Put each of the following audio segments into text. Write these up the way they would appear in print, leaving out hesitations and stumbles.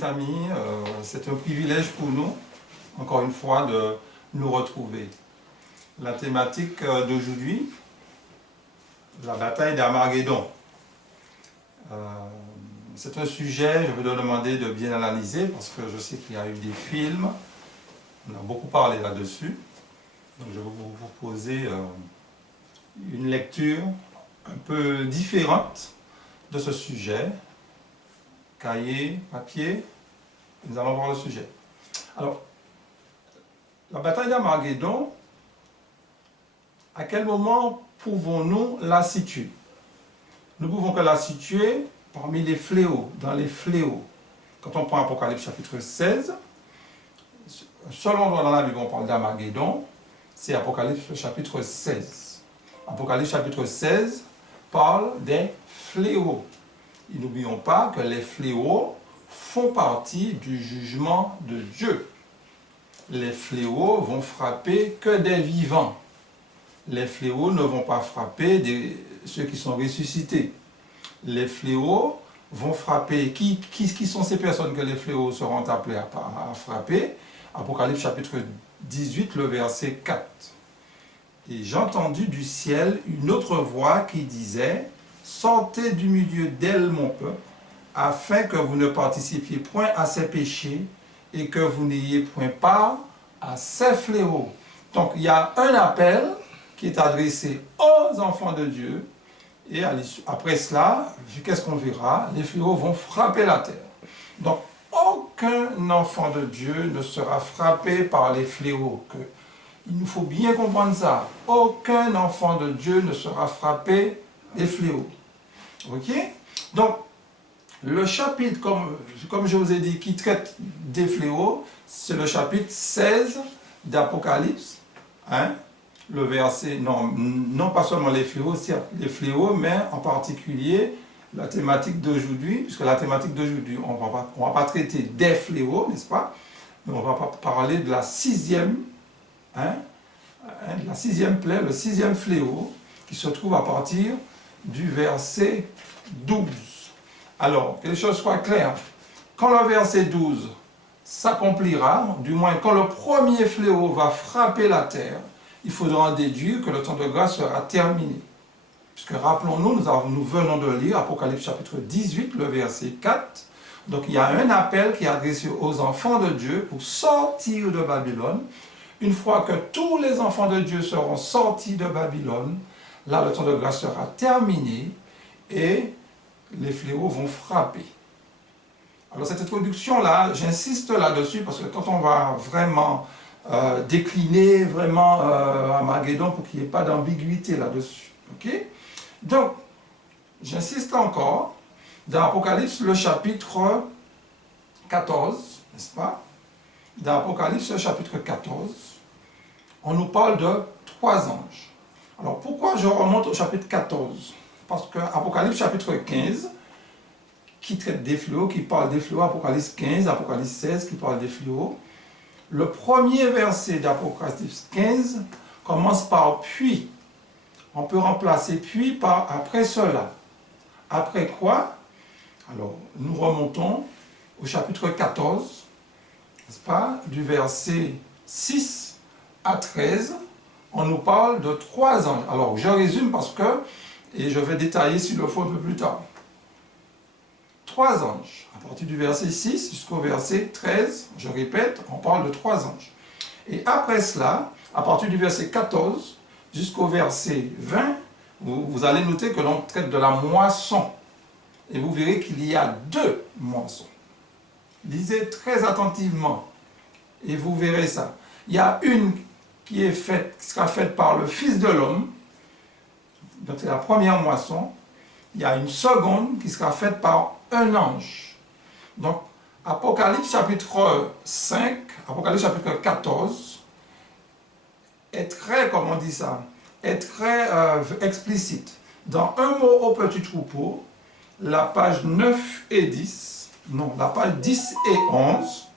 mes amis, c'est un privilège pour nous, encore une fois, de nous retrouver. La thématique d'aujourd'hui, la bataille d'Armageddon. C'est un sujet, je vais te demander de bien analyser, parce que je sais qu'il y a eu des films, on a beaucoup parlé là-dessus. Donc je vais vous proposer une lecture un peu différente de ce sujet. Cahier, papier, nous allons voir le sujet. Alors, la bataille d'Armageddon, à quel moment pouvons-nous la situer? Nous pouvons que la situer parmi les fléaux, dans les fléaux. Quand on prend Apocalypse chapitre 16, un seul endroit dans la Bible où on parle d'Armageddon, c'est Apocalypse chapitre 16. Apocalypse chapitre 16 parle des fléaux. Et n'oublions pas que les fléaux font partie du jugement de Dieu. Les fléaux vont frapper que des vivants. Les fléaux ne vont pas frapper ceux qui sont ressuscités. Les fléaux vont frapper. Qui sont ces personnes que les fléaux seront appelés à frapper? Apocalypse chapitre 18, le verset 4. Et j'ai entendu du ciel une autre voix qui disait: sortez du milieu d'elle, mon peuple, afin que vous ne participiez point à ses péchés et que vous n'ayez point part à ses fléaux. Donc il y a un appel qui est adressé aux enfants de Dieu, et après cela, qu'est-ce qu'on verra? Les fléaux vont frapper la terre. Donc aucun enfant de Dieu ne sera frappé par les fléaux. Il nous faut bien comprendre ça. Aucun enfant de Dieu ne sera frappé des fléaux. Ok? Donc, le chapitre, comme je vous ai dit, qui traite des fléaux, c'est le chapitre 16 d'Apocalypse. Hein? Le verset, non pas seulement les fléaux, mais en particulier la thématique d'aujourd'hui, puisque la thématique d'aujourd'hui, on ne va pas traiter des fléaux, n'est-ce pas? Mais on va parler de la sixième, la sixième plaie, le sixième fléau, qui se trouve à partir du verset 12. Alors, que les choses soient claires. Quand le verset 12 s'accomplira, du moins quand le premier fléau va frapper la terre, il faudra en déduire que le temps de grâce sera terminé. Puisque rappelons-nous, nous venons de lire Apocalypse chapitre 18, le verset 4. Donc il y a un appel qui est adressé aux enfants de Dieu pour sortir de Babylone. Une fois que tous les enfants de Dieu seront sortis de Babylone, là le temps de grâce sera terminé et les fléaux vont frapper. Alors cette introduction-là, j'insiste là-dessus parce que quand on va vraiment décliner vraiment Armageddon pour qu'il n'y ait pas d'ambiguïté là-dessus. Okay? Donc, j'insiste encore, dans Apocalypse le chapitre 14, n'est-ce pas? Dans Apocalypse le chapitre 14, on nous parle de 3 anges. Alors pourquoi je remonte au chapitre 14? Parce que Apocalypse chapitre 15, qui traite des fléaux, qui parle des fléaux, Apocalypse 15, Apocalypse 16, qui parle des fléaux, le premier verset d'Apocalypse 15 commence par puis. On peut remplacer puis par après cela. Après quoi? Alors, nous remontons au chapitre 14, n'est-ce pas? Du verset 6 à 13, on nous parle de 3 anges. Alors, je résume parce que, et je vais détailler s'il le faut un peu plus tard. 3 anges. À partir du verset 6 jusqu'au verset 13, je répète, on parle de 3 anges. Et après cela, à partir du verset 14 jusqu'au verset 20, vous allez noter que l'on traite de la moisson. Et vous verrez qu'il y a 2 moissons. Lisez très attentivement et vous verrez ça. Il y a une qui sera faite par le Fils de l'homme, donc c'est la première moisson. Il y a une seconde qui sera faite par un ange. Donc, Apocalypse chapitre 5, Apocalypse chapitre 14 est très, comment on dit ça, est très explicite. Dans un mot au petit troupeau, la page 9 et 10, non, la page 10 et 11,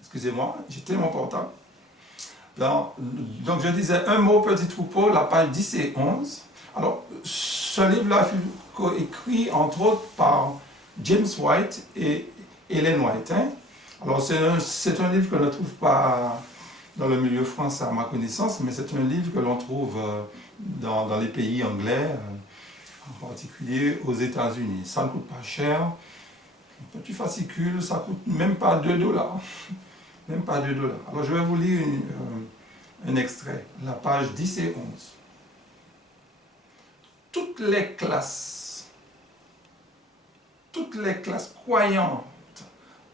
excusez-moi, j'ai tellement portable. Donc je disais un mot petit troupeau, la page 10 et 11. Alors, ce livre-là fut écrit entre autres par James White et Ellen White. Hein. Alors c'est un livre que l'on ne trouve pas dans le milieu français à ma connaissance, mais c'est un livre que l'on trouve dans les pays anglais, en particulier aux États-Unis. Ça ne coûte pas cher. Un petit fascicule, ça ne coûte même pas 2 dollars. Même pas 2 dollars. Alors je vais vous lire un extrait, la page 10 et 11. Toutes les classes croyantes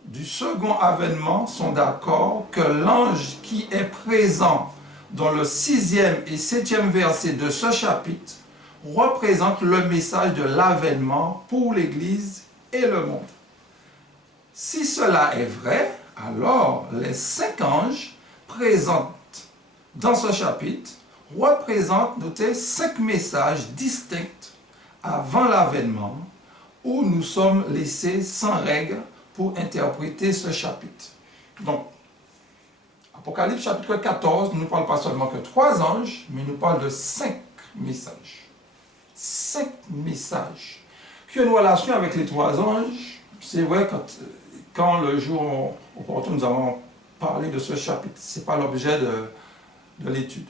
du second avènement sont d'accord que l'ange qui est présent dans le 6e et 7e verset de ce chapitre représente le message de l'avènement pour l'Église et le monde. Si cela est vrai, alors les 5 anges présents dans ce chapitre représentent, notez, 5 messages distincts avant l'avènement où nous sommes laissés sans règle pour interpréter ce chapitre. Donc, Apocalypse chapitre 14 ne nous parle pas seulement que 3 anges, mais nous parle de 5 messages. 5 messages qui ont une relation avec les 3 anges. C'est vrai, quand le jour opportun nous allons parler de ce chapitre, ce n'est pas l'objet de l'étude.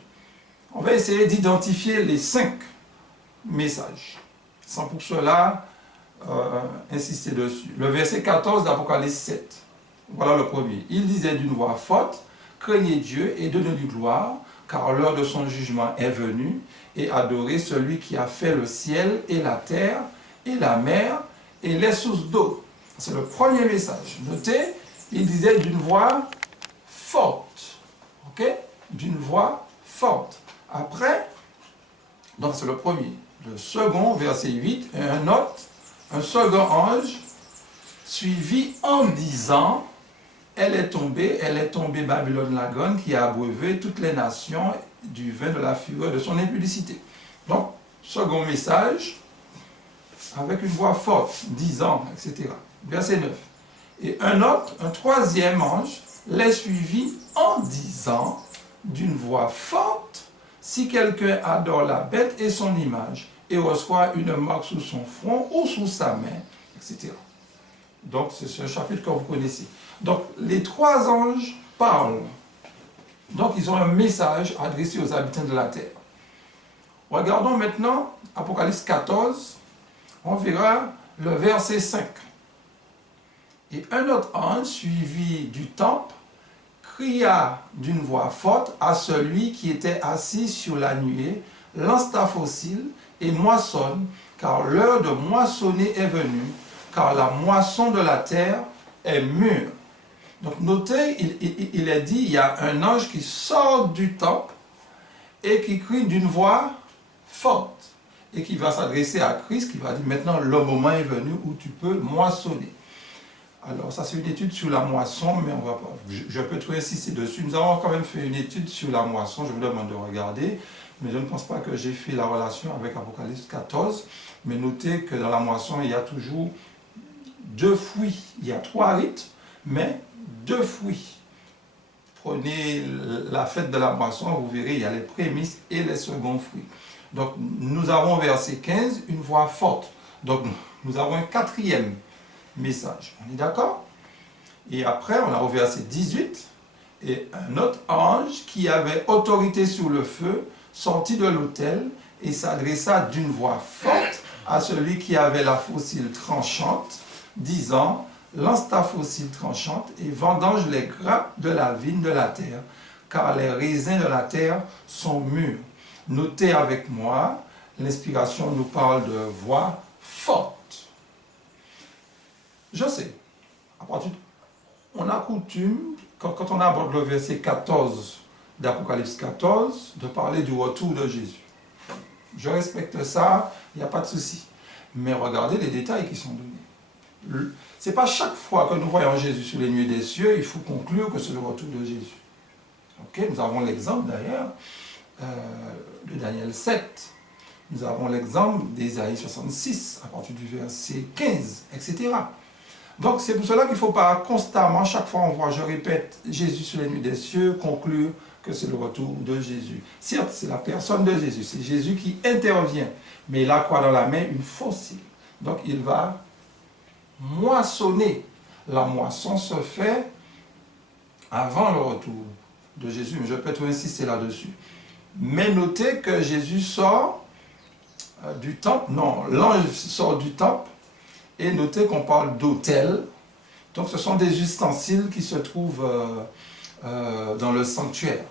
On va essayer d'identifier les 5 messages, sans pour cela insister dessus. Le verset 14 d'Apocalypse 7, voilà le premier. Il disait d'une voix forte, craignez Dieu et donnez-lui gloire, car l'heure de son jugement est venue, et adorez celui qui a fait le ciel et la terre, et la mer, et les sources d'eau. C'est le premier message. Notez, il disait d'une voix forte. Ok? D'une voix forte. Après, donc c'est le premier. Le second, verset 8, et un second ange, suivi en disant, elle est tombée, Babylone Lagone, qui a abreuvé toutes les nations du vin de la fureur de son impudicité. Donc, second message, avec une voix forte, disant, etc. Verset 9. Et un troisième ange, les suivit en disant, d'une voix forte, si quelqu'un adore la bête et son image, et reçoit une marque sous son front ou sous sa main, etc. Donc, c'est ce chapitre que vous connaissez. Donc, les 3 anges parlent. Donc, ils ont un message adressé aux habitants de la terre. Regardons maintenant Apocalypse 14. On verra le verset 5. Et un autre ange, suivi du temple, cria d'une voix forte à celui qui était assis sur la nuée, lance ta fossile et moissonne, car l'heure de moissonner est venue, car la moisson de la terre est mûre. Donc notez, il est dit, il y a un ange qui sort du temple et qui crie d'une voix forte et qui va s'adresser à Christ, qui va dire maintenant le moment est venu où tu peux moissonner. Alors ça c'est une étude sur la moisson, mais on va pas, je peux trop insister dessus. Nous avons quand même fait une étude sur la moisson, je vous demande de regarder, mais je ne pense pas que j'ai fait la relation avec Apocalypse 14, mais notez que dans la moisson il y a toujours 2 fruits, il y a 3 rites, mais 2 fruits. Prenez la fête de la moisson, vous verrez, il y a les prémices et les seconds fruits. Donc, nous avons au verset 15 une voix forte. Donc, nous avons un 4e message. On est d'accord? Et après, on a au verset 18, et un autre ange qui avait autorité sur le feu sortit de l'autel et s'adressa d'une voix forte à celui qui avait la fossile tranchante, disant, lance ta fossile tranchante et vendange les grappes de la vigne de la terre, car les raisins de la terre sont mûrs. Notez avec moi, l'inspiration nous parle de voix forte. Je sais, on a coutume, quand on aborde le verset 14 d'Apocalypse 14, de parler du retour de Jésus. Je respecte ça, il n'y a pas de souci. Mais regardez les détails qui sont donnés. Ce n'est pas chaque fois que nous voyons Jésus sur les nuées des cieux, il faut conclure que c'est le retour de Jésus. Okay? Nous avons l'exemple d'ailleurs de Daniel 7. Nous avons l'exemple d'Ésaïe 66, à partir du verset 15, etc. Donc c'est pour cela qu'il ne faut pas constamment, chaque fois on voit, je répète, Jésus sur les nuées des cieux, conclure que c'est le retour de Jésus. Certes, c'est la personne de Jésus, c'est Jésus qui intervient, mais il a quoi dans la main? Une fossile. Donc il va moissonner. La moisson se fait avant le retour de Jésus, mais je peux trop insister là-dessus. Mais notez que Jésus sort du temple, non, l'ange sort du temple, et notez qu'on parle d'autel. Donc ce sont des ustensiles qui se trouvent dans le sanctuaire.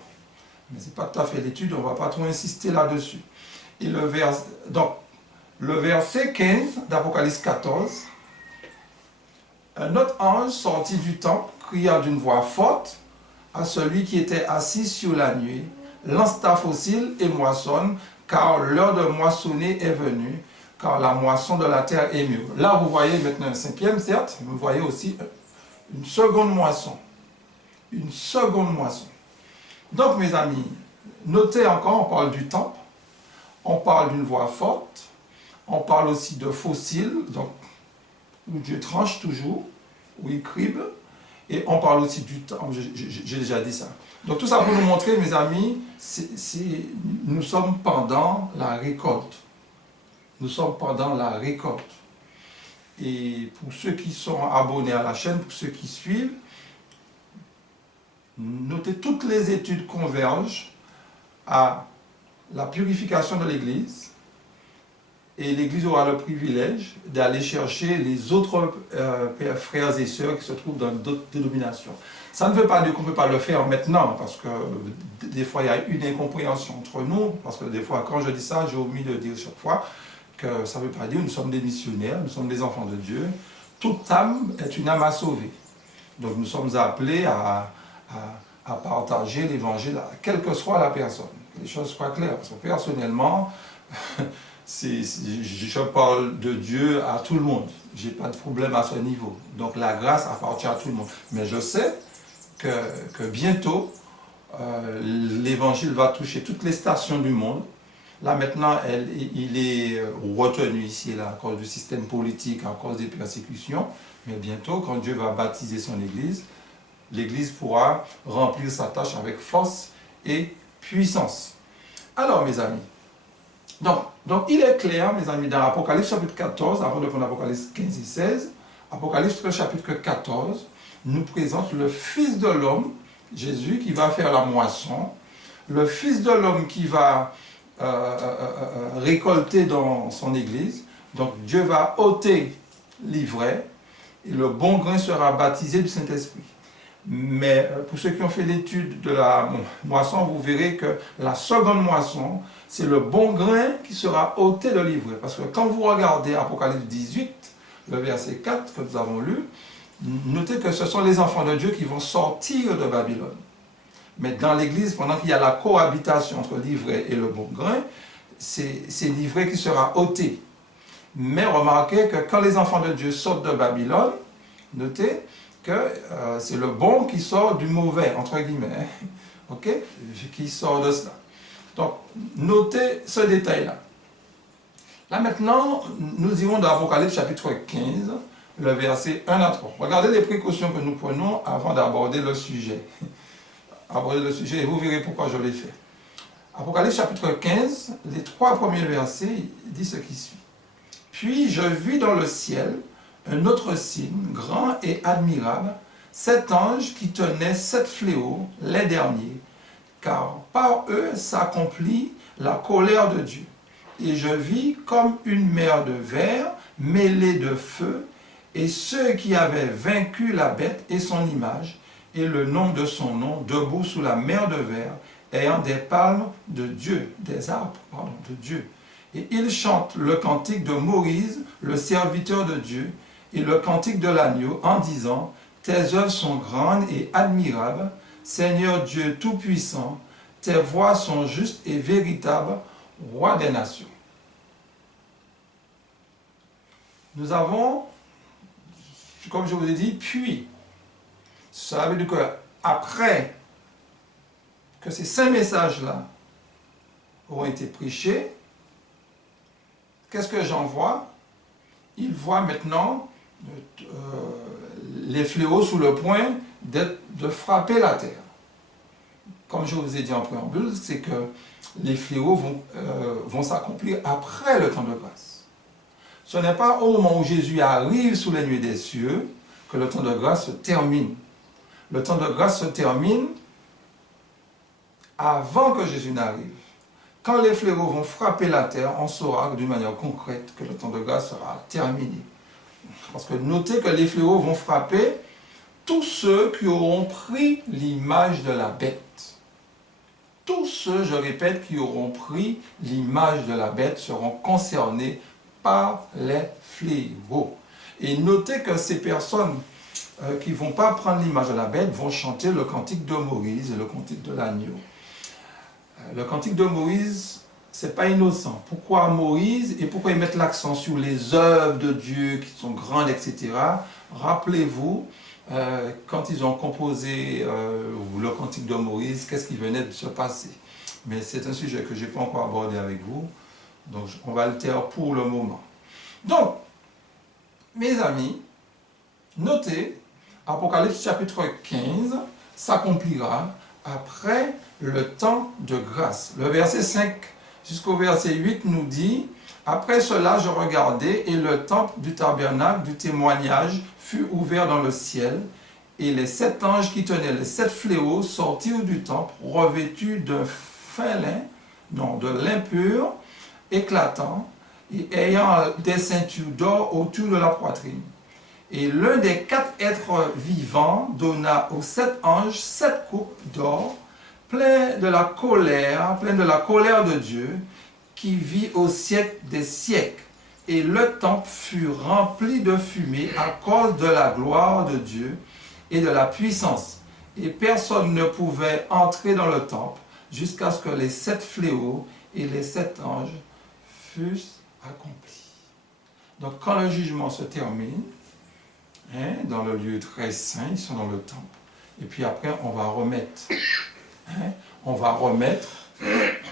Mais ce n'est pas tout à fait l'étude, on ne va pas trop insister là-dessus. Et donc, le verset 15 d'Apocalypse 14, un autre ange sorti du temple cria d'une voix forte à celui qui était assis sur la nuée, lance ta fossile et moissonne, car l'heure de moissonner est venue, car la moisson de la terre est mûre. Là, vous voyez maintenant un cinquième, certes, mais vous voyez aussi une seconde moisson. Une seconde moisson. Donc, mes amis, notez encore, on parle du temple, on parle d'une voix forte, on parle aussi de fossiles, donc, où Dieu tranche toujours, où il crible, et on parle aussi du temple, j'ai déjà dit ça. Donc, tout ça pour nous montrer, mes amis, nous sommes pendant la récolte. Nous sommes pendant la récolte. Et pour ceux qui sont abonnés à la chaîne, pour ceux qui suivent, notez, toutes les études convergent à la purification de l'Église, et l'Église aura le privilège d'aller chercher les autres frères et sœurs qui se trouvent dans d'autres dénominations. Ça ne veut pas dire qu'on ne peut pas le faire maintenant, parce que des fois il y a une incompréhension entre nous, parce que des fois quand je dis ça, j'ai omis de dire chaque fois que ça ne veut pas dire que nous sommes des missionnaires, nous sommes des enfants de Dieu. Toute âme est une âme à sauver. Donc nous sommes appelés à partager l'évangile, quelle que soit la personne. Que les choses soient claires. Parce que personnellement, je parle de Dieu à tout le monde. Je n'ai pas de problème à ce niveau. Donc la grâce appartient à tout le monde. Mais je sais que bientôt, l'évangile va toucher toutes les stations du monde. Là maintenant, il est retenu ici là, à cause du système politique, à cause des persécutions. Mais bientôt, quand Dieu va baptiser son Église, l'Église pourra remplir sa tâche avec force et puissance. Alors, mes amis, donc il est clair, mes amis, dans Apocalypse chapitre 14, avant de prendre Apocalypse 15 et 16, Apocalypse chapitre 14 nous présente le Fils de l'homme, Jésus, qui va faire la moisson, le Fils de l'homme qui va récolter dans son Église. Donc Dieu va ôter l'ivraie, et le bon grain sera baptisé du Saint-Esprit. Mais pour ceux qui ont fait l'étude de la moisson, vous verrez que la seconde moisson, c'est le bon grain qui sera ôté de l'ivraie. Parce que quand vous regardez Apocalypse 18, le verset 4 que nous avons lu, notez que ce sont les enfants de Dieu qui vont sortir de Babylone. Mais dans l'Église, pendant qu'il y a la cohabitation entre l'ivraie et le bon grain, c'est l'ivraie qui sera ôté. Mais remarquez que quand les enfants de Dieu sortent de Babylone, notez que c'est le bon qui sort du mauvais, entre guillemets, ok, qui sort de cela. Donc, notez ce détail-là. Là maintenant, nous irons dans Apocalypse chapitre 15, le verset 1 à 3. Regardez les précautions que nous prenons avant d'aborder le sujet. Aborder le sujet et vous verrez pourquoi je l'ai fait. Apocalypse chapitre 15, les 3 premiers versets, il dit ce qui suit. Puis je vis dans le ciel un autre signe, grand et admirable, 7 anges qui tenaient 7 fléaux, les derniers, car par eux s'accomplit la colère de Dieu. Et je vis comme une mer de verre mêlée de feu, et ceux qui avaient vaincu la bête et son image, et le nom de son nom, debout sous la mer de verre, ayant des palmes de Dieu, des arbres, pardon, de Dieu. Et ils chantent le cantique de Moïse, le serviteur de Dieu, et le cantique de l'agneau, en disant, « Tes œuvres sont grandes et admirables, Seigneur Dieu Tout-Puissant, tes voies sont justes et véritables, Roi des nations. » Nous avons, comme je vous ai dit, puis, cela veut dire qu'après que ces 5 messages-là auront été prêchés, qu'est-ce que j'en vois? Il voit maintenant les fléaux sous le point de frapper la terre. Comme je vous ai dit en préambule, c'est que les fléaux vont s'accomplir après le temps de grâce. ce n'est pas au moment où Jésus arrive sous les nuées des cieux que le temps de grâce se termine. Le temps de grâce se termine avant que Jésus n'arrive. Quand les fléaux vont frapper la terre, on saura d'une manière concrète que le temps de grâce sera terminé. Parce que notez que les fléaux vont frapper tous ceux qui auront pris l'image de la bête. Tous ceux, je répète, qui auront pris l'image de la bête seront concernés par les fléaux. Et notez que ces personnes qui ne vont pas prendre l'image de la bête vont chanter le cantique de Moïse et le cantique de l'agneau. Le cantique de Moïse, ce n'est pas innocent. Pourquoi Moïse et pourquoi ils mettent l'accent sur les œuvres de Dieu qui sont grandes, etc. Rappelez-vous, quand ils ont composé le cantique de Moïse, qu'est-ce qui venait de se passer? Mais c'est un sujet que je n'ai pas encore abordé avec vous, donc on va le taire pour le moment. Donc, mes amis, notez, Apocalypse chapitre 15 s'accomplira après le temps de grâce. Le verset 5 jusqu'au verset 8 nous dit: après cela, je regardai, et le temple du tabernacle du témoignage fut ouvert dans le ciel, et les 7 anges qui tenaient les 7 fléaux sortirent du temple, revêtus d'un fin lin, non, de lin pur, éclatant, et ayant des ceintures d'or autour de la poitrine. Et l'un des 4 êtres vivants donna aux 7 anges 7 coupes d'or, pleines de la colère de Dieu, qui vit au siècle des siècles. Et le temple fut rempli de fumée à cause de la gloire de Dieu et de la puissance. Et personne ne pouvait entrer dans le temple jusqu'à ce que les 7 fléaux et les 7 anges fussent accomplis. Donc quand le jugement se termine, dans le lieu très saint, ils sont dans le temple. Et puis après, on va remettre.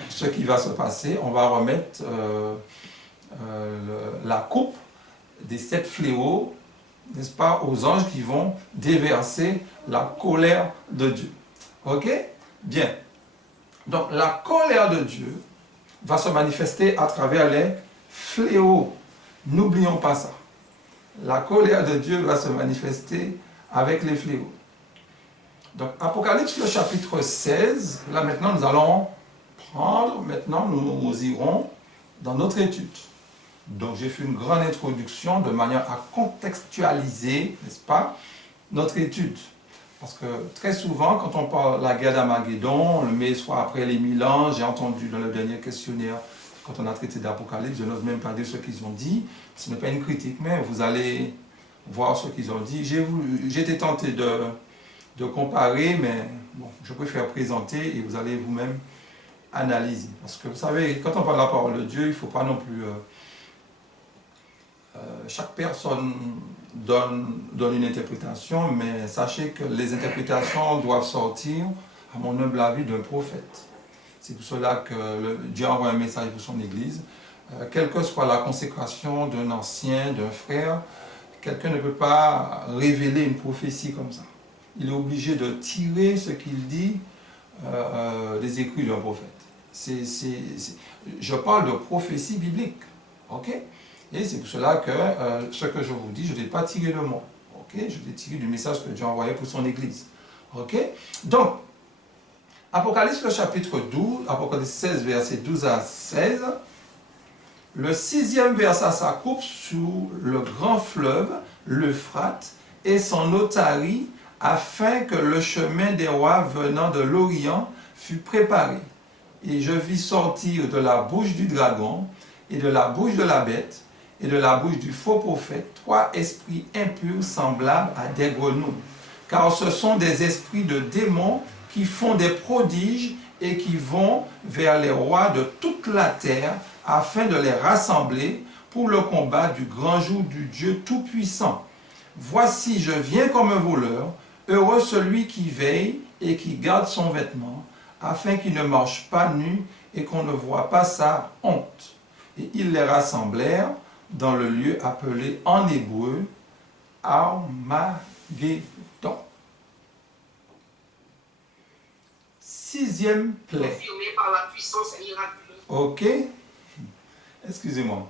Ce qui va se passer, on va remettre la coupe des 7 fléaux, n'est-ce pas, aux anges qui vont déverser la colère de Dieu. Ok? Bien. Donc la colère de Dieu va se manifester à travers les fléaux. N'oublions pas ça. La colère de Dieu va se manifester avec les fléaux. Donc, Apocalypse, le chapitre 16, là maintenant nous allons prendre, nous irons dans notre étude. Donc, j'ai fait une grande introduction de manière à contextualiser, n'est-ce pas, notre étude. Parce que très souvent, quand on parle de la guerre d'Armageddon, on le met soit après les 1000 ans, j'ai entendu dans le dernier questionnaire, quand on a traité d'Apocalypse, je n'ose même pas dire ce qu'ils ont dit, ce n'est pas une critique, mais vous allez voir ce qu'ils ont dit. J'ai été tenté de comparer, mais bon, je préfère présenter et vous allez vous-même analyser. Parce que vous savez, quand on parle de la parole de Dieu, il ne faut pas non plus... chaque personne donne une interprétation, mais sachez que les interprétations doivent sortir, à mon humble avis, d'un prophète. C'est pour cela que Dieu envoie un message pour son Église. Quelle que soit la consécration d'un ancien, d'un frère, quelqu'un ne peut pas révéler une prophétie comme ça. Il est obligé de tirer ce qu'il dit des écrits d'un prophète. Je parle de prophétie biblique. Ok? Et c'est pour cela que ce que je vous dis, je ne l'ai pas tiré de moi. Ok? Je l'ai tiré du message que Dieu a envoyé pour son Église. Ok? Donc, Apocalypse le chapitre 12, Apocalypse 16, verset 12 à 16, le 6e verset s'accoupe sous le grand fleuve, l'Euphrate, et son otarie, afin que le chemin des rois venant de l'Orient fût préparé. Et je vis sortir de la bouche du dragon, et de la bouche de la bête, et de la bouche du faux prophète, 3 esprits impurs semblables à des grenouilles. Car ce sont des esprits de démons qui font des prodiges et qui vont vers les rois de toute la terre afin de les rassembler pour le combat du grand jour du Dieu Tout-Puissant. Voici, je viens comme un voleur, heureux celui qui veille et qui garde son vêtement, afin qu'il ne marche pas nu et qu'on ne voit pas sa honte. Et ils les rassemblèrent dans le lieu appelé en hébreu Armageddon. 6e plaie. Confirmé par la puissance miraculeuse. Ok. Excusez-moi.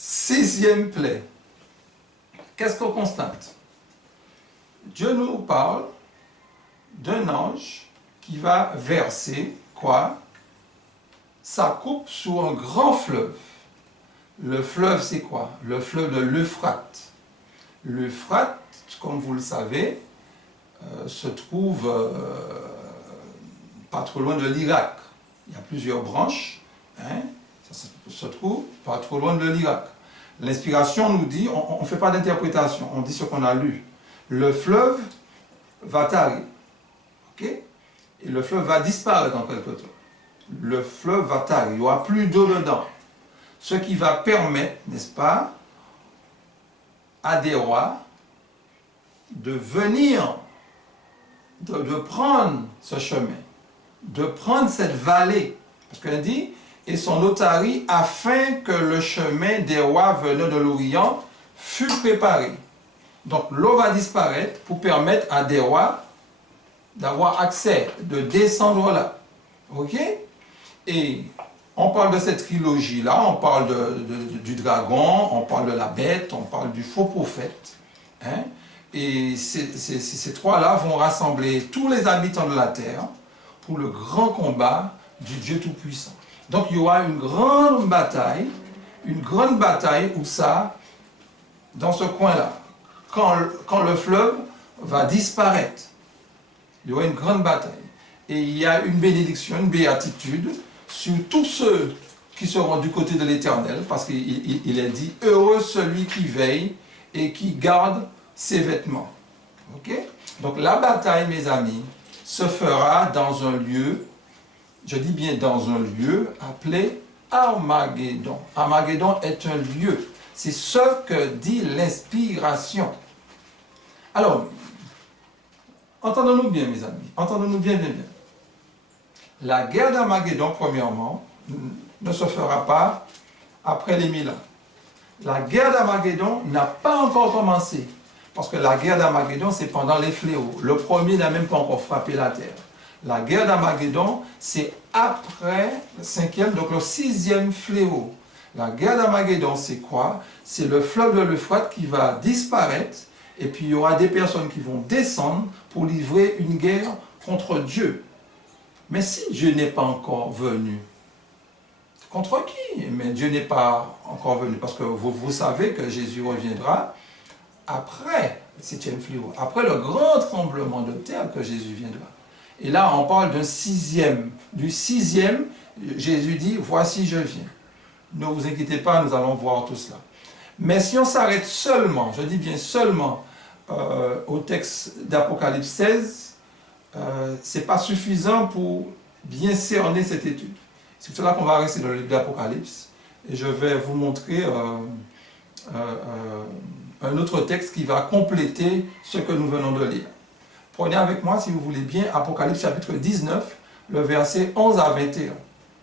Sixième plaie. Qu'est-ce qu'on constate? Dieu nous parle d'un ange qui va verser quoi? Sa coupe sur un grand fleuve. Le fleuve, c'est quoi? Le fleuve de l'Euphrate. L'Euphrate, comme vous le savez, se trouve pas trop loin de l'Irak. Il y a plusieurs branches. Hein? Ça se trouve pas trop loin de l'Irak. L'inspiration nous dit, on ne fait pas d'interprétation, on dit ce qu'on a lu. Le fleuve va tarir. Ok? Et le fleuve va disparaître en quelque temps. Le fleuve va tarir, il n'y aura plus d'eau dedans. Ce qui va permettre, n'est-ce pas, à des rois de venir, de prendre ce chemin, de prendre cette vallée. Parce qu'elle dit, et son otarie, afin que le chemin des rois venant de l'Orient fût préparé. Donc l'eau va disparaître pour permettre à des rois d'avoir accès, de descendre là. Ok? Et on parle de cette trilogie-là, on parle du dragon, on parle de la bête, on parle du faux prophète. Hein? Et ces trois-là vont rassembler tous les habitants de la terre pour le grand combat du Dieu Tout-Puissant. Donc il y aura une grande bataille où ça, dans ce coin-là, quand le fleuve va disparaître, il y aura une grande bataille. Et il y a une bénédiction, une béatitude sur tous ceux qui seront du côté de l'Éternel, parce qu'il est dit, heureux celui qui veille et qui garde ses vêtements. Ok? Donc la bataille, mes amis, se fera dans un lieu, je dis bien dans un lieu appelé Armageddon. Armageddon est un lieu. C'est ce que dit l'inspiration. Alors, entendons-nous bien, mes amis. Entendons-nous bien, bien, bien. La guerre d'Armageddon, premièrement, ne se fera pas après les 1000 ans. La guerre d'Armageddon n'a pas encore commencé. Parce que la guerre d'Armageddon, c'est pendant les fléaux. Le premier n'a même pas encore frappé la terre. La guerre d'Armageddon, c'est après le cinquième, donc le sixième fléau. La guerre d'Armageddon, c'est quoi? C'est le fleuve de l'Euphrate qui va disparaître, et puis il y aura des personnes qui vont descendre pour livrer une guerre contre Dieu. Mais si Dieu n'est pas encore venu, contre qui? Mais Dieu n'est pas encore venu, parce que vous savez que Jésus reviendra après le septième fléau, après le grand tremblement de terre que Jésus viendra. Et là, on parle d'un sixième. Du sixième, Jésus dit, voici je viens. Ne vous inquiétez pas, nous allons voir tout cela. Mais si on s'arrête seulement, je dis bien seulement, au texte d'Apocalypse 16, ce n'est pas suffisant pour bien cerner cette étude. C'est pour cela qu'on va rester dans le livre d'Apocalypse. Et je vais vous montrer un autre texte qui va compléter ce que nous venons de lire. Prenez avec moi, si vous voulez bien, Apocalypse chapitre 19, le verset 11 à 21.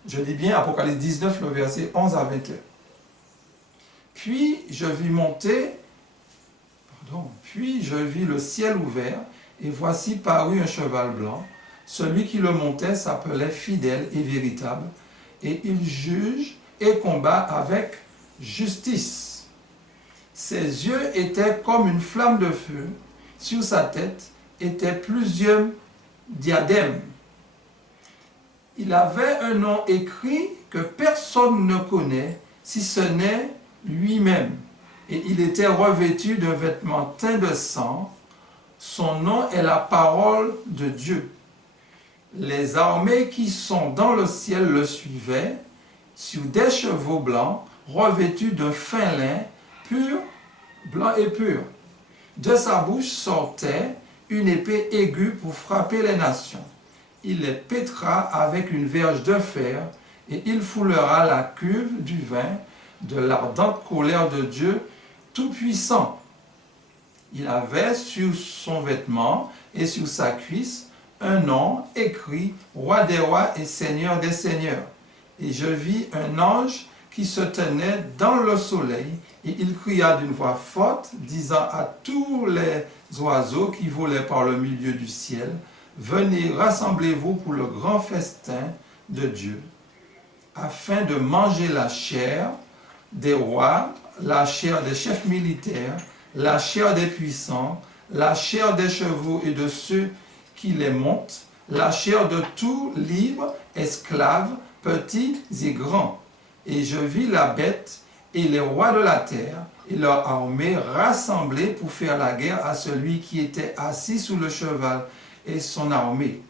Je dis bien Apocalypse 19, le verset 11 à 21. Puis je vis le ciel ouvert, et voici parut un cheval blanc. Celui qui le montait s'appelait Fidèle et Véritable, et il juge et combat avec justice. Ses yeux étaient comme une flamme de feu, sur sa tête étaient plusieurs diadèmes. Il avait un nom écrit que personne ne connaît, si ce n'est lui-même. Et il était revêtu d'un vêtement teint de sang. Son nom est la parole de Dieu. Les armées qui sont dans le ciel le suivaient, sur des chevaux blancs, revêtus d'un fin lin, pur, blanc et pur. De sa bouche sortait une épée aiguë pour frapper les nations. Il les pétera avec une verge de fer, et il foulera la cuve du vin de l'ardente colère de Dieu Tout-Puissant. Il avait sur son vêtement et sur sa cuisse un nom écrit « Roi des rois et Seigneur des seigneurs ». Et je vis un ange qui se tenait dans le soleil, et il cria d'une voix forte, disant à tous les oiseaux qui volaient par le milieu du ciel, « Venez, rassemblez-vous pour le grand festin de Dieu, afin de manger la chair des rois, la chair des chefs militaires, la chair des puissants, la chair des chevaux et de ceux qui les montent, la chair de tous libres, esclaves, petits et grands. Et je vis la bête et les rois de la terre et leur armée rassemblés pour faire la guerre à celui qui était assis sous le cheval et son armée.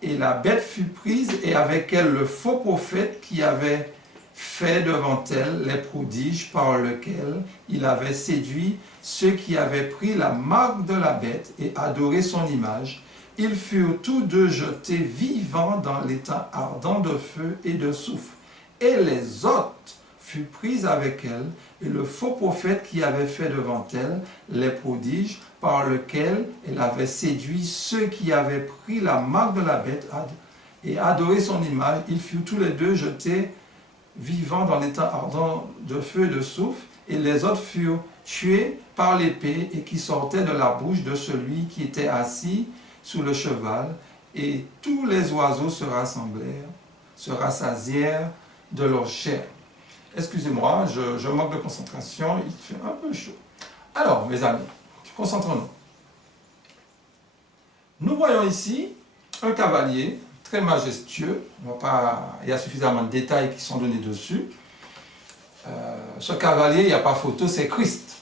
Et la bête fut prise et avec elle le faux prophète qui avait fait devant elle les prodiges par lesquels il avait séduit ceux qui avaient pris la marque de la bête et adoré son image. Ils furent tous deux jetés vivants dans l'étang ardent de feu et de soufre. Et les autres furent prises avec elle, et le faux prophète qui avait fait devant elle les prodiges par lesquels elle avait séduit ceux qui avaient pris la marque de la bête et adoré son image, ils furent tous les deux jetés vivants dans l'étang ardent de feu et de soufre, et les autres furent tués par l'épée et qui sortait de la bouche de celui qui était assis sous le cheval, et tous les oiseaux se rassemblèrent, se rassasièrent de leur chair. Excusez-moi, je manque de concentration, il fait un peu chaud. Alors, mes amis, concentrons-nous. Nous voyons ici un cavalier très majestueux. Il y a suffisamment de détails qui sont donnés dessus. Ce cavalier, il n'y a pas photo, c'est Christ.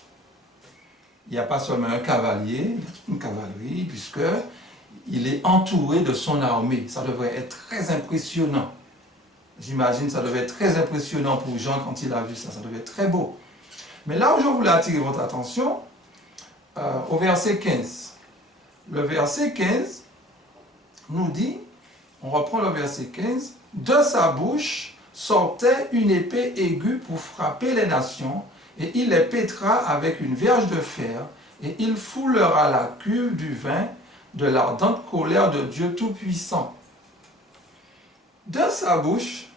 Il n'y a pas seulement un cavalier, il y a toute une cavalerie, puisqu'il est entouré de son armée. Ça devrait être très impressionnant. J'imagine que ça devait être très impressionnant pour Jean quand il a vu ça. Ça devait être très beau. Mais là où je voulais attirer votre attention, au verset 15. Le verset 15 nous dit, on reprend le verset 15, « De sa bouche sortait une épée aiguë pour frapper les nations, et il les pétra avec une verge de fer, et il foulera la cuve du vin de l'ardente colère de Dieu Tout-Puissant. » De sa bouche,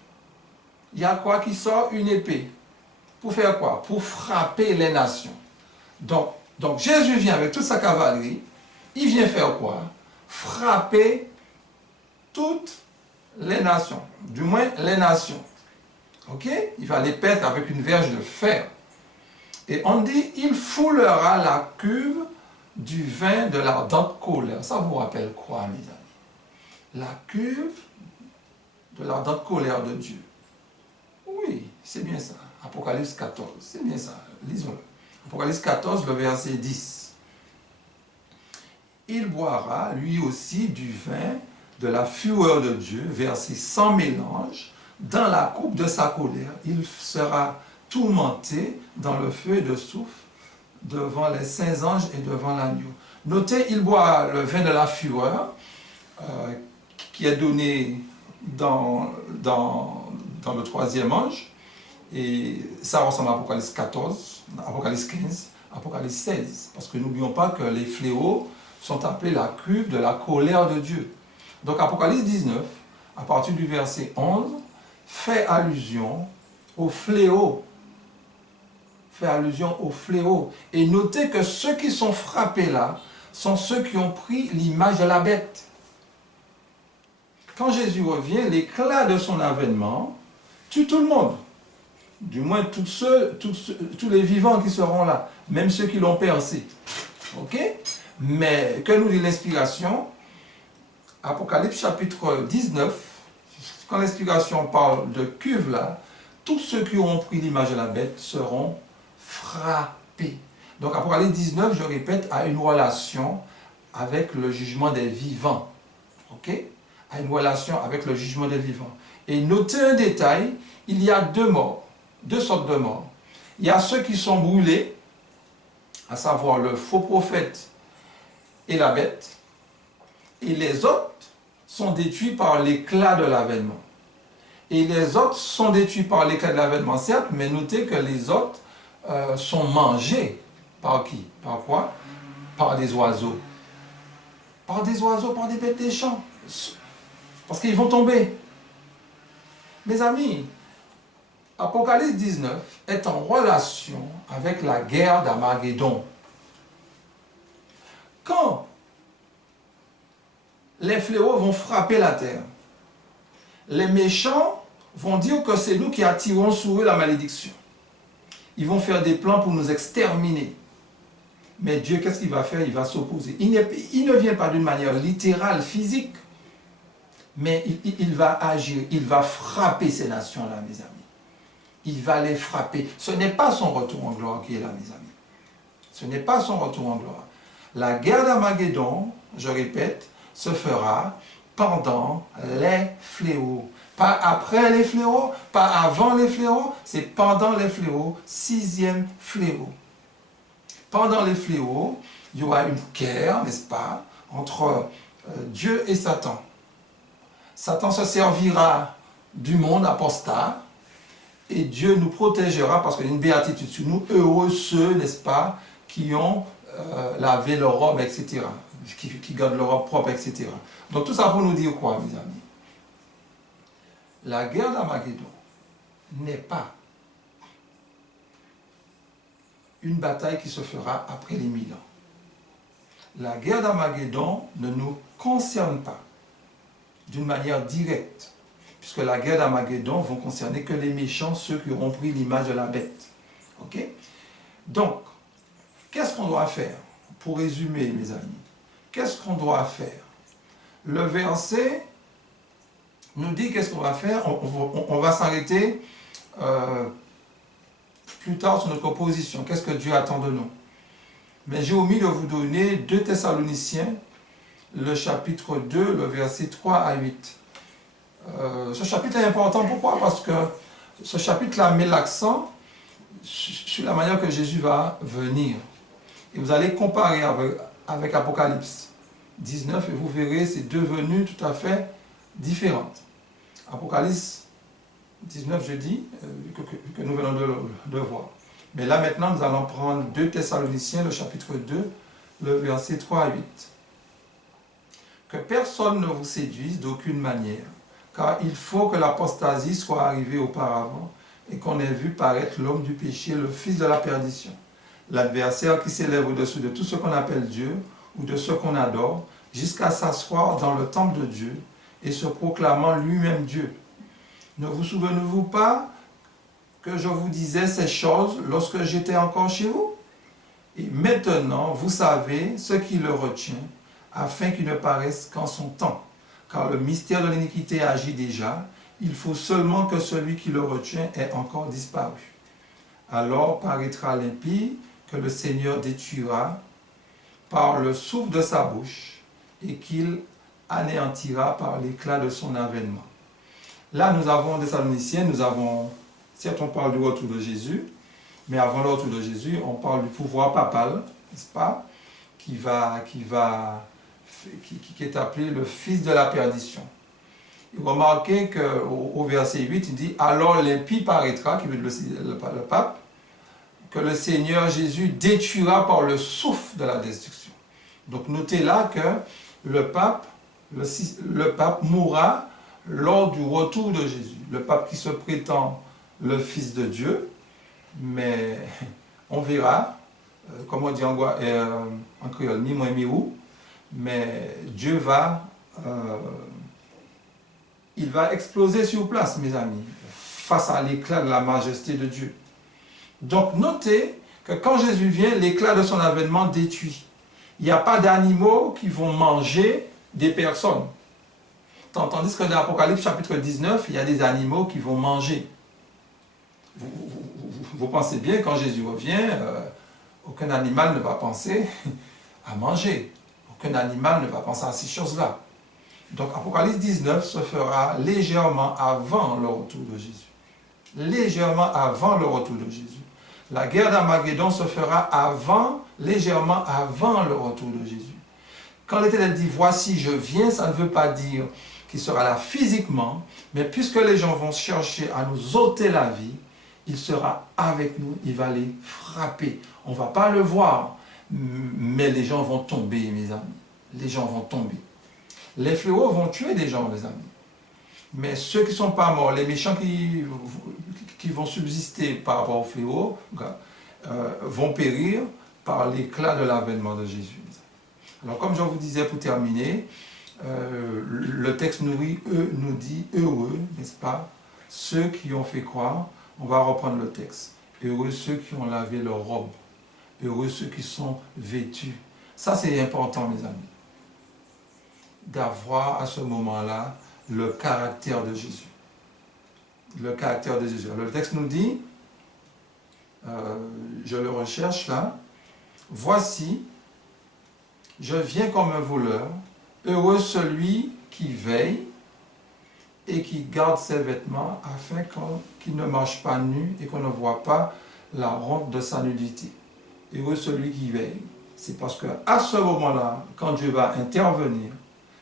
il y a quoi qui sort? Une épée. Pour faire quoi? Pour frapper les nations. Donc Jésus vient avec toute sa cavalerie. Il vient faire quoi? Frapper toutes les nations. Du moins, les nations. Ok? Il va les perdre avec une verge de fer. Et on dit, il foulera la cuve du vin de l'ardente colère. Ça vous rappelle quoi, mes amis? La cuve de l'ardente colère de Dieu. Oui, c'est bien ça. Apocalypse 14, c'est bien ça. Lisons-le. Apocalypse 14, le verset 10. Il boira, lui aussi, du vin de la fureur de Dieu, versé sans mélange, dans la coupe de sa colère. Il sera tourmenté dans le feu et de soufre, devant les saints anges et devant l'agneau. Notez, il boit le vin de la fureur, qui est donné dans le troisième ange, et ça ressemble à Apocalypse 14, Apocalypse 15, Apocalypse 16, parce que n'oublions pas que les fléaux sont appelés la cuve de la colère de Dieu. Donc Apocalypse 19, à partir du verset 11, fait allusion au fléau. Fait allusion au fléau. Et notez que ceux qui sont frappés là sont ceux qui ont pris l'image de la bête. Quand Jésus revient, l'éclat de son avènement tue tout le monde. Du moins tous les vivants qui seront là, même ceux qui l'ont percé. Ok? Mais que nous dit l'inspiration? Apocalypse chapitre 19, quand l'inspiration parle de cuve là, tous ceux qui auront pris l'image de la bête seront frappés. Donc Apocalypse 19, je répète, a une relation avec le jugement des vivants. Ok? A une relation avec le jugement des vivants. Et notez un détail, il y a deux morts, deux sortes de morts. Il y a ceux qui sont brûlés, à savoir le faux prophète et la bête, et les autres sont détruits par l'éclat de l'avènement. Et les autres sont détruits par l'éclat de l'avènement, certes, mais notez que les autres sont mangés par qui? Par quoi? Par des oiseaux. Par des oiseaux, par des bêtes des champs. Parce qu'ils vont tomber. Mes amis, Apocalypse 19 est en relation avec la guerre d'Armageddon. Quand les fléaux vont frapper la terre, les méchants vont dire que c'est nous qui attirons sur eux la malédiction. Ils vont faire des plans pour nous exterminer. Mais Dieu, qu'est-ce qu'il va faire? Il va s'opposer. Il ne vient pas d'une manière littérale, physique, mais il va agir, il va frapper ces nations-là, mes amis. Il va les frapper. Ce n'est pas son retour en gloire qui est là, mes amis. Ce n'est pas son retour en gloire. La guerre d'Armageddon, je répète, se fera pendant les fléaux. Pas après les fléaux, pas avant les fléaux, c'est pendant les fléaux, 6e fléau. Pendant les fléaux, il y aura une guerre, n'est-ce pas, entre Dieu et Satan. Satan se servira du monde apostat et Dieu nous protégera parce qu'il y a une béatitude sur nous. Heureux ceux, n'est-ce pas, qui ont lavé leur robe, etc. Qui gardent leur robe propre, etc. Donc tout ça pour nous dire quoi, mes amis? La guerre d'Armageddon n'est pas une bataille qui se fera après les 1000 ans. La guerre d'Armageddon ne nous concerne pas d'une manière directe, puisque la guerre d'Armageddon va concerner que les méchants, ceux qui auront pris l'image de la bête. Ok? Donc, qu'est-ce qu'on doit faire? Pour résumer, mes amis, qu'est-ce qu'on doit faire? Le verset nous dit qu'est-ce qu'on va faire. On va s'arrêter plus tard sur notre position. Qu'est-ce que Dieu attend de nous? Mais j'ai omis de vous donner 2 Thessaloniciens, le chapitre 2, le verset 3 à 8. Ce chapitre est important. Pourquoi? Parce que ce chapitre-là met l'accent sur la manière que Jésus va venir. Et vous allez comparer avec Apocalypse 19 et vous verrez ces deux venues tout à fait différentes. Apocalypse 19, je dis, que nous venons de voir. Mais là maintenant, nous allons prendre 2 Thessaloniciens, le chapitre 2, le verset 3 à 8. Que personne ne vous séduise d'aucune manière, car il faut que l'apostasie soit arrivée auparavant et qu'on ait vu paraître l'homme du péché, le fils de la perdition, l'adversaire qui s'élève au-dessus de tout ce qu'on appelle Dieu ou de ce qu'on adore, jusqu'à s'asseoir dans le temple de Dieu et se proclamant lui-même Dieu. Ne vous souvenez-vous pas que je vous disais ces choses lorsque j'étais encore chez vous? Et maintenant, vous savez ce qui le retient, afin qu'il ne paraisse qu'en son temps. Car le mystère de l'iniquité agit déjà, il faut seulement que celui qui le retient ait encore disparu. Alors paraîtra l'impie que le Seigneur détruira par le souffle de sa bouche et qu'il anéantira par l'éclat de son avènement. Là, nous avons des Thessaloniciens, certes on parle du retour de Jésus, mais avant le retour de Jésus, on parle du pouvoir papal, n'est-ce pas, qui est appelé le fils de la perdition. Et remarquez qu'au verset 8, il dit « Alors l'impie paraîtra », qui veut dire le pape, que le Seigneur Jésus détruira par le souffle de la destruction. Donc notez là que le pape mourra lors du retour de Jésus. Le pape qui se prétend le Fils de Dieu, mais on verra, comme on dit en créole, ni moi ni où, mais Dieu il va exploser sur place, mes amis, face à l'éclat de la majesté de Dieu. Donc notez que quand Jésus vient, l'éclat de son avènement détruit. Il n'y a pas d'animaux qui vont manger des personnes. Tandis que dans l'Apocalypse chapitre 19, il y a des animaux qui vont manger. Vous pensez bien, quand Jésus revient, aucun animal ne va penser à manger. Aucun animal ne va penser à ces choses-là. Donc Apocalypse 19 se fera légèrement avant le retour de Jésus. Légèrement avant le retour de Jésus. La guerre d'Armageddon se fera légèrement avant le retour de Jésus. Quand l'Éternel dit « Voici, je viens », ça ne veut pas dire qu'il sera là physiquement, mais puisque les gens vont chercher à nous ôter la vie, il sera avec nous, il va les frapper. On ne va pas le voir, mais les gens vont tomber, mes amis. Les gens vont tomber. Les fléaux vont tuer des gens, mes amis. Mais ceux qui ne sont pas morts, les méchants qui vont subsister par rapport aux fléaux, vont périr par l'éclat de l'avènement de Jésus. Alors, comme je vous disais pour terminer, le texte nous dit heureux, n'est-ce pas, ceux qui ont fait croire. On va reprendre le texte. Heureux ceux qui ont lavé leur robe. Heureux ceux qui sont vêtus. Ça, c'est important, mes amis, d'avoir à ce moment-là le caractère de Jésus. Le caractère de Jésus. Alors, le texte nous dit, je le recherche là, voici, je viens comme un voleur, heureux celui qui veille et qui garde ses vêtements afin qu'il ne marche pas nu et qu'on ne voit pas la honte de sa nudité. Heureux celui qui veille. C'est parce qu'à ce moment-là, quand Dieu va intervenir,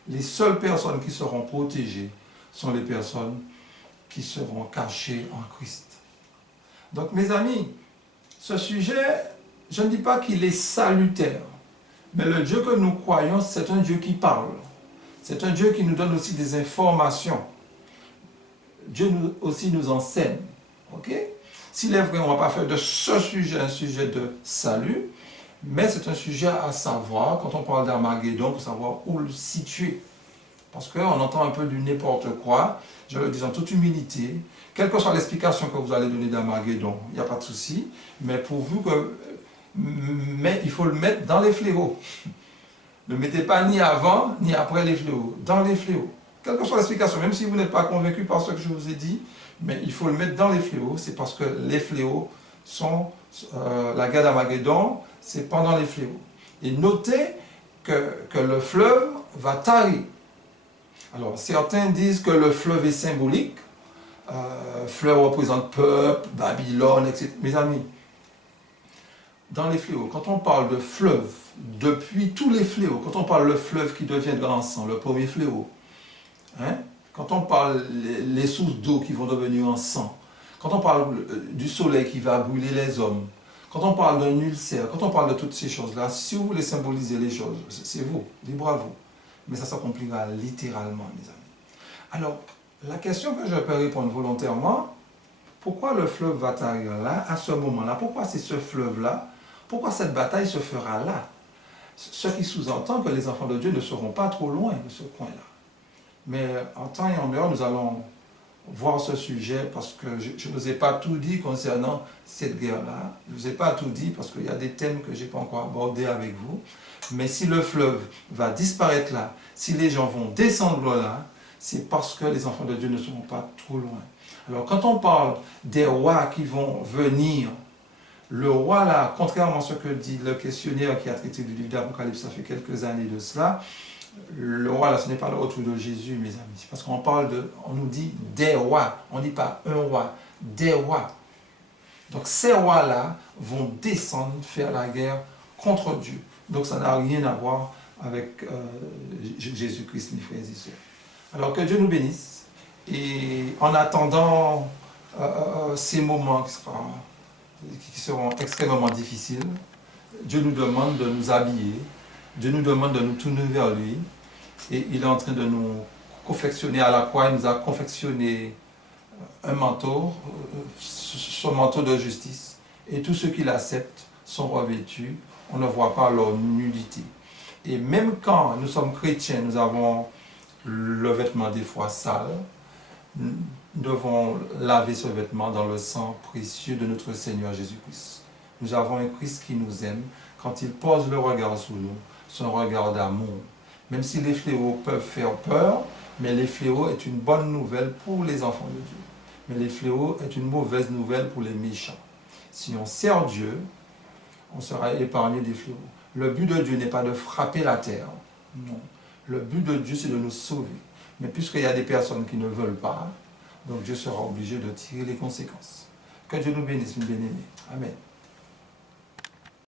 les seules personnes qui seront protégées sont les personnes qui seront cachées en Christ. Donc mes amis, ce sujet, je ne dis pas qu'il est salutaire, mais le Dieu que nous croyons, c'est un Dieu qui parle. C'est un Dieu qui nous donne aussi des informations. Dieu aussi nous enseigne. Ok? S'il est vrai, on ne va pas faire de ce sujet un sujet de salut, mais c'est un sujet à savoir, quand on parle d'Armageddon, pour savoir où le situer. Parce qu'on entend un peu du n'importe quoi, je le dis en toute humilité, quelle que soit l'explication que vous allez donner d'Armageddon, il n'y a pas de souci, mais mais il faut le mettre dans les fléaux. Ne le mettez pas ni avant, ni après les fléaux, dans les fléaux. Quelle que soit l'explication, même si vous n'êtes pas convaincu par ce que je vous ai dit, mais il faut le mettre dans les fléaux, c'est parce que les fléaux sont, la guerre d'Armageddon, c'est pendant les fléaux. Et notez que le fleuve va tarir. Alors, certains disent que le fleuve est symbolique, fleuve représente peuple, Babylone, etc. Mes amis, dans les fléaux, quand on parle de fleuve, depuis tous les fléaux, quand on parle de fleuve qui deviendra en sang, le premier fléau, hein, quand on parle les sources d'eau qui vont devenir en sang, quand on parle du soleil qui va brûler les hommes, quand on parle d'un ulcère, quand on parle de toutes ces choses-là, si vous voulez symboliser les choses, c'est vous, libre à vous. Mais ça s'accomplira littéralement, mes amis. Alors, la question que je peux répondre volontairement, pourquoi le fleuve va tarir là, à ce moment-là? Pourquoi c'est ce fleuve-là? Pourquoi cette bataille se fera là? Ce qui sous-entend que les enfants de Dieu ne seront pas trop loin de ce coin-là. Mais en temps et en heure, nous allons voir ce sujet parce que je ne vous ai pas tout dit concernant cette guerre-là. Je ne vous ai pas tout dit parce qu'il y a des thèmes que je n'ai pas encore abordés avec vous. Mais si le fleuve va disparaître là, si les gens vont descendre là, c'est parce que les enfants de Dieu ne seront pas trop loin. Alors quand on parle des rois qui vont venir, le roi là, contrairement à ce que dit le questionnaire qui a traité du livre d'Apocalypse, ça fait quelques années de cela, le roi là, ce n'est pas le retour de Jésus, mes amis. C'est parce qu'on parle on nous dit des rois, on ne dit pas un roi, des rois. Donc ces rois-là vont descendre faire la guerre contre Dieu. Donc ça n'a rien à voir avec Jésus-Christ, mes frères et sœurs. Alors que Dieu nous bénisse. Et en attendant ces moments qui seront extrêmement difficiles, Dieu nous demande de nous habiller, Dieu nous demande de nous tourner vers lui, et il est en train de nous confectionner à la croix. Il nous a confectionné un manteau, son manteau de justice, et tous ceux qui l'acceptent sont revêtus, on ne voit pas leur nudité. Et même quand nous sommes chrétiens, nous avons le vêtement des fois sale, nous devons laver ce vêtement dans le sang précieux de notre Seigneur Jésus-Christ. Nous avons un Christ qui nous aime. Quand il pose le regard sur nous, c'est un regard d'amour. Même si les fléaux peuvent faire peur, mais les fléaux est une bonne nouvelle pour les enfants de Dieu. Mais les fléaux est une mauvaise nouvelle pour les méchants. Si on sert Dieu, on sera épargné des fléaux. Le but de Dieu n'est pas de frapper la terre. Non. Le but de Dieu, c'est de nous sauver. Mais puisqu'il y a des personnes qui ne veulent pas, donc Dieu sera obligé de tirer les conséquences. Que Dieu nous bénisse, mes bien-aimés. Amen.